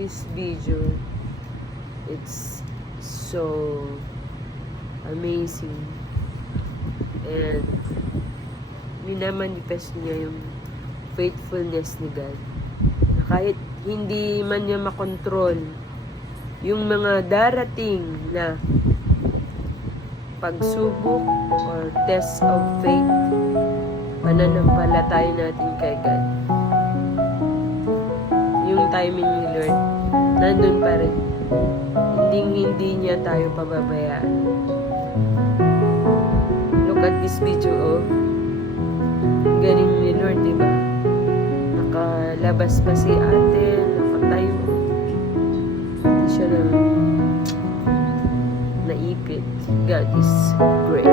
this video. It's so amazing. And minamanifest niya yung faithfulness ni God. Kahit hindi man niya makontrol yung mga darating na pagsubok or test of faith, pananampalataya natin kay God. Yung timing ni Lord, nandun pa rin. Hindi niya tayo pababayaan. Look at this video, oh. Galing ni Lord, diba? Nakalabas pa si ate, nakatayo. Hindi siya naipit. God is great.